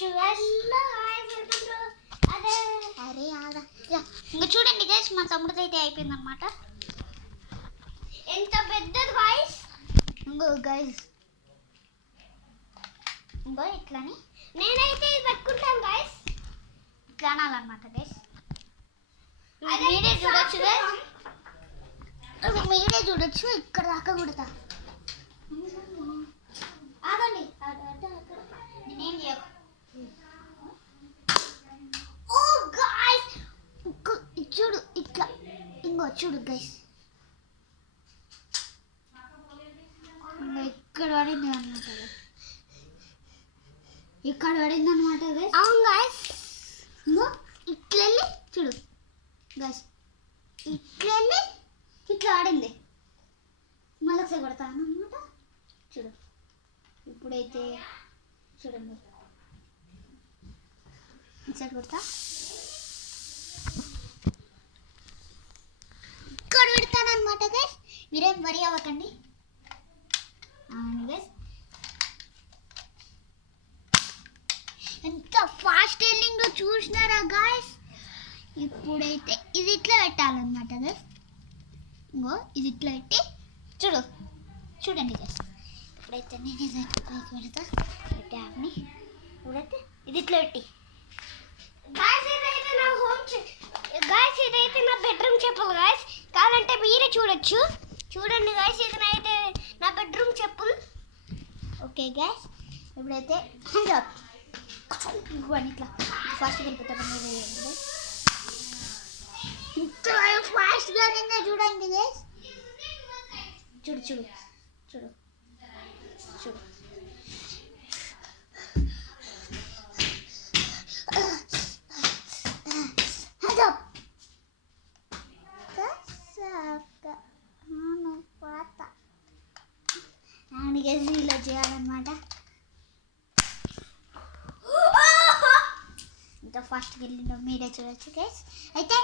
వెళ్ళిపోవచ్చు. అదే అరే ఇంకా చూడండి గైస్, మా తమ్ముడిది అయితే అయిపోయింది అనమాట. ఎంత పెద్దది గైస్. ఇంకో గైస్, ఇంకో ఇట్లాని నేనైతే ఇది పెట్టుకుంటాను గైస్. ఇట్లా అనాలన్నమాట గైస్. మీరే చూడొచ్చు గైస్, మీరే చూడొచ్చు. ఇక్కడ దాకా కుడతా. ఆగండి, నేనేం చేయకు. ఓ గైస్, చూడు ఇట్లా. ఇంకో చూడు గైస్, ఇక్కడ పడింది అనమాట. ఇక్కడ పడింది అనమాట గైస్. అవును గైస్, ఇంకో ఇట్లా వెళ్ళి చూడు గైస్, ఇట్లా వెళ్ళి ఇట్లా పడింది. మళ్ళీ ఒకసారి కొడతాను అనమాట. చూడు ఇప్పుడైతే చూడండి, ఒకసారి కొడతా. ఇక్కడ పెడతాను అనమాట గైస్. మీరేం వరి అవ్వకండి. అవును గైస్, ఎంత ఫాస్ట్ వెళ్ళిందో చూసినారా గైస్. ఇప్పుడైతే ఇది ఇట్లా పెట్టాలన్నమాట గైస్. ఇంకో ఇది ఇట్లా పెట్టి చూడండి గైస్. ఇప్పుడైతే నేను ఇది పైకి పెడతా ట్యాబ్ని. ఇప్పుడైతే ఇది ఇట్లా పెట్టి గాయస్, ఇదైతే నా హోమ్ గాయస్, ఇదైతే నా బెడ్రూమ్ చెప్పులు గాయస్. కావాలంటే మీరే చూడొచ్చు. చూడండి గాయస్, ఇది అయితే నా బెడ్రూమ్ చెప్పులు. ఓకే గాయస్, ఇప్పుడైతే ఇట్లా ఫాస్ట్గా వెళ్ళిపోతాను. ఇంత ఫాస్ట్గా నిన్న చూడండి గైస్. చూడు చూడు చూడు చూడు. ఇలా చేయాలన్నమాట. ఇంత ఫాస్ట్గా వెళ్ళిందో మీరే చూడొచ్చు గైస్. అయితే